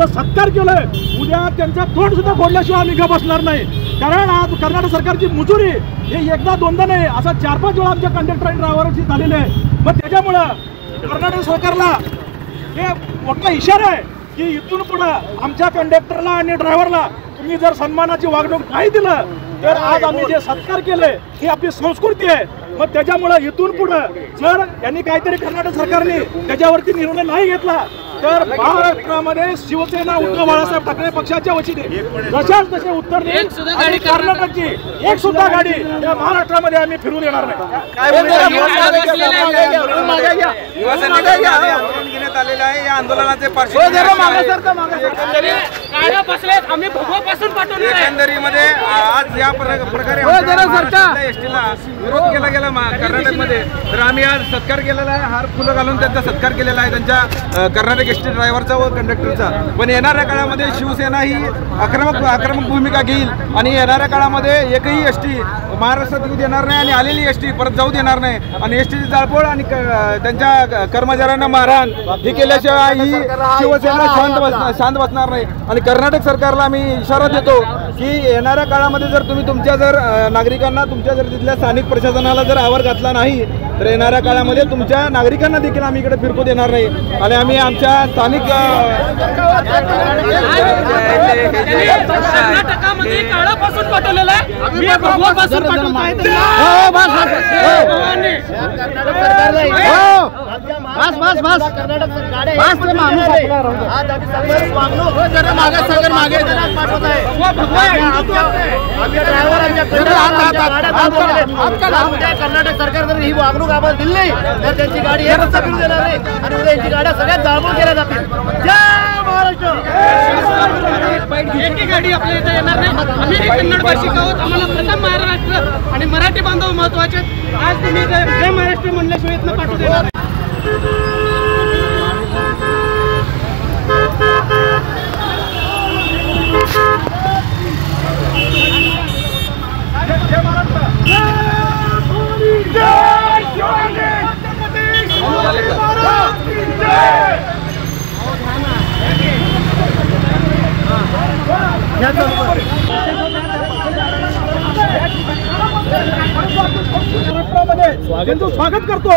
त्याचा सत्कार केलाय, उद्या त्यांचा तोंड सुद्धा फोडल्याशिवाय आम्ही गप बसणार नाही। कारण आज कर्नाटक सरकारची मुजुरी हे एकदा दोनदा नाही, असा 4-5 वेळा आमच्या कंडक्टर आणि ड्रायव्हरची झालेली आहे। मग त्याच्यामुळं कर्नाटक सरकारला हे मोठा इशारा आहे की इथून पुढे आमच्या कंडक्टरला आणि ड्रायव्हरला तुम्ही जर सन्मानाची वागणूक नाही दिलं तर आज आम्ही जे सत्कार केले ही आपली संस्कृती आहे। मग त्याच्यामुळे इथून पुढे जर यांनी काहीतरी कर्नाटक सरकारने त्याच्यावरती निर्णय नाही घेतला तर महाराष्ट्रामध्ये शिवसेना उद्धव बाळासाहेब ठाकरे पक्षाच्या वतीने जशाच तसे उत्तर देईल आणि कर्नाटकची एक सुद्धा गाडी या महाराष्ट्रामध्ये आम्ही फिरून येणार नाही। घेण्यात आलेलं आहे या आंदोलनाचे एकंदरीमध्ये आज या प्रकारे एसटीला विरोध केला गेला कर्नाटकमध्ये, तर आम्ही आज सत्कार केलेला आहे, हार फुलं घालून त्यांचा सत्कार केलेला आहे त्यांच्या कर्नाटक एसटी ड्रायव्हरचा व कंडक्टरचा। पण येणाऱ्या काळामध्ये शिवसेना ही आक्रमक भूमिका घेईल आणि येणाऱ्या काळामध्ये एकही एसटी महाराष्ट्रात येऊ देणार नाही आणि आलेली एसटी परत जाऊ देणार नाही आणि एसटीची जाळपोळ आणि त्यांच्या कर्मचाऱ्यांना मारहाण ही केल्याशिवाय ही शिवसेना शांत बसणार नाही। आणि कर्नाटक सरकारला आम्ही इशारा देतो की येणाऱ्या काळामध्ये जर तुम्ही तुमच्या नागरिकांना तुमच्या तिथल्या स्थानिक प्रशासनाला जर आवर घातला नाही तर येणाऱ्या काळामध्ये तुमच्या नागरिकांना देखील आम्ही इकडे फिरकू देणार नाही आणि आम्ही आमच्या स्थानिक कर्नाटकामध्ये काळापासून पाठवलेला आहे, कर्नाटक सरकार जर ही वागणूक आम्हाला दिली नाही तर त्यांची गाडी हे रस्ता फिरून देणार नाही आणि उद्या यांची गाड्या सगळ्यात जाळपोळ केल्या जातील। जय महाराष्ट्र। एकी गाडी आपल्या इथे येणार नाही। आम्ही कन्नड भाषिक आहोत, आम्हाला प्रथम महाराष्ट्र आणि मराठी बांधव महत्वाचे। आज तुम्ही जय महाराष्ट्र म्हणल्याशिवाय इथनं पाठवू देणार नाही। स्वागत करतो।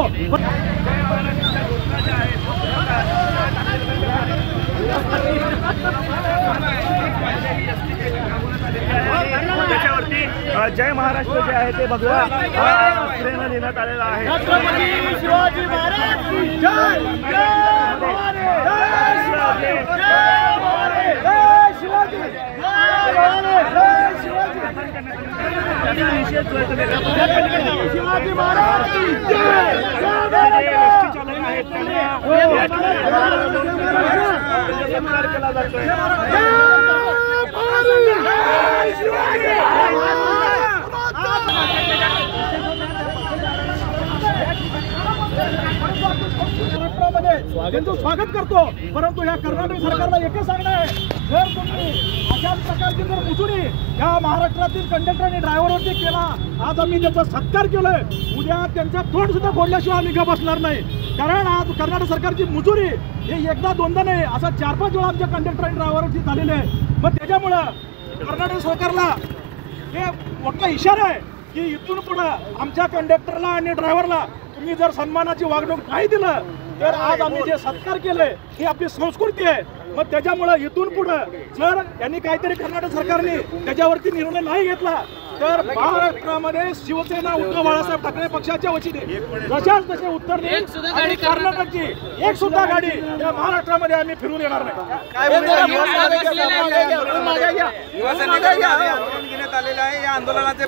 जय महाराष्ट्र जे आहे ते भगवा प्रेरणा देण्यात आलेला आहे। छत्रपती शिवाजी महाराज की जय। जय भवानी, जय शिवाजी, जय भवानी, जय शिवाजी, जय भवानी, जय शिवाजी। शिवाजी महाराज की जय। केला जातोय। स्वागत करतो, परंतु या कर्नाटक सरकारला एकच सांगणं आहे, जर तुम्ही अशाच प्रकारची जर मुजुरी या महाराष्ट्रातील कंडक्टर आणि ड्रायव्हरवरती केला, आज आम्ही त्याचा सत्कार केलाय, उद्या त्यांचा तोंड सुद्धा फोडल्याशिवाय आम्ही गप बसणार नाही। कारण आज कर्नाटक सरकारची मुजुरी हे एकदा दोनदा नाही, असा 4-5 वेळा आमच्या कंडक्टर आणि ड्रायव्हरची झालेली आहे। मग त्याच्यामुळं कर्नाटक सरकारला हे मोठा इशारा आहे की इथून पुढे आमच्या कंडक्टरला आणि ड्रायव्हरला तुम्ही जर सन्मानाची वागणूक नाही दिलं तर आज आम्ही जे सत्कार केले ही आपली संस्कृती आहे। मग त्याच्यामुळे इथून पुढे जर यांनी काहीतरी कर्नाटक सरकारने त्याच्यावरती निर्णय नाही घेतला तर महाराष्ट्रामध्ये शिवसेना उद्धव बाळासाहेब ठाकरे पक्षाच्या वतीने जशाच तसे उत्तर देईल आणि कर्नाटकची एक सुद्धा गाडी या महाराष्ट्रामध्ये आम्ही फिरून येणार नाही। घेण्यात आलेलं आहे या आंदोलनाचे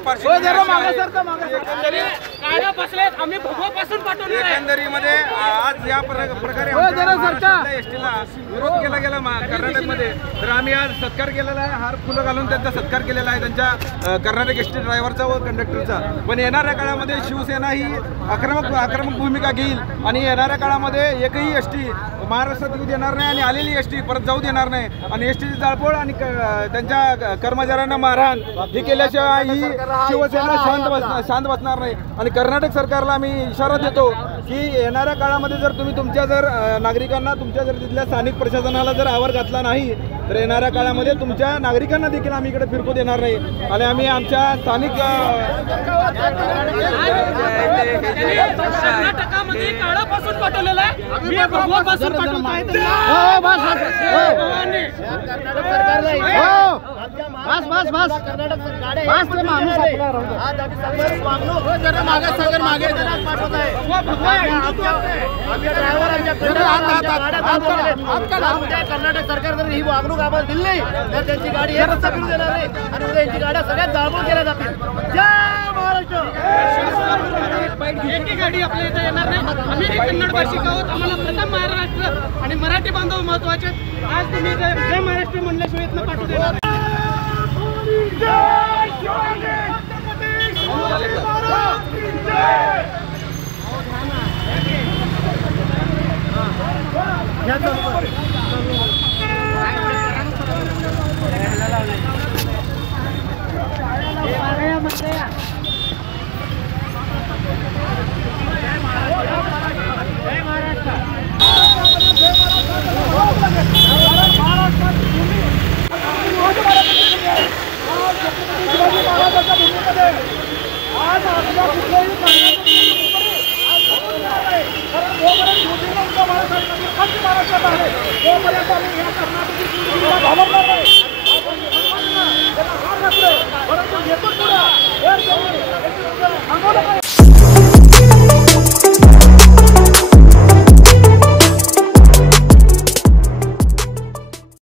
एकंदरीमध्ये आज या प्रकारे एसटीला विरोध केला गेला कर्नाटकमध्ये, तर आम्ही आज सत्कार केलेला आहे, हार फुलं घालून त्यांचा सत्कार केलेला आहे त्यांच्या कर्नाटक एसटी ड्रायव्हरचा व कंडक्टरचा। पण येणाऱ्या काळामध्ये शिवसेना ही आक्रमक भूमिका घेईल आणि येणाऱ्या काळामध्ये एकही एसटी महाराष्ट्रात येऊ देणार नाही आणि आलेली एसटी परत जाऊ देणार नाही आणि एसटीची जाळपोळ आणि त्यांच्या कर्मचाऱ्यांना मारहाण ही केल्याशिवाय ही शिवसेना शांत बसणार नाही। आणि कर्नाटक सरकारला आम्ही इशारा देतो की येणाऱ्या काळामध्ये जर तुम्ही तुमच्या नागरिकांना तुमच्या तिथल्या स्थानिक प्रशासनाला जर आवर घातला नाही तर येणाऱ्या काळामध्ये तुमच्या नागरिकांना देखील आम्ही इकडे फिरकू देणार नाही आणि आम्ही आमच्या स्थानिक कर्नाटकामध्ये काळापासून पाठवलेलं आहे. मी भगवापासून पाठवत आहे कर्नाटक सरकार जर ही वागणूक आम्हाला दिली नाही तर त्यांची गाडी एक रस्ता फिरू देणार नाही आणि उद्या यांची गाड्या सगळ्यात जाळपोळ केल्या जातील. जय महाराष्ट्र. एकही गाडी आपल्या इथे येणार नाही. आम्ही कन्नड भाषिक आहोत. आम्हाला प्रथम महाराष्ट्र आणि मराठी बांधव महत्वाचे. आज तुम्ही जय महाराष्ट्र म्हणल्याशिवाय इथनं पाठवू देणार नाही. महाराष्ट्रात आहे तोपर्यंत आम्ही या कर्नाटकी भावना नाही.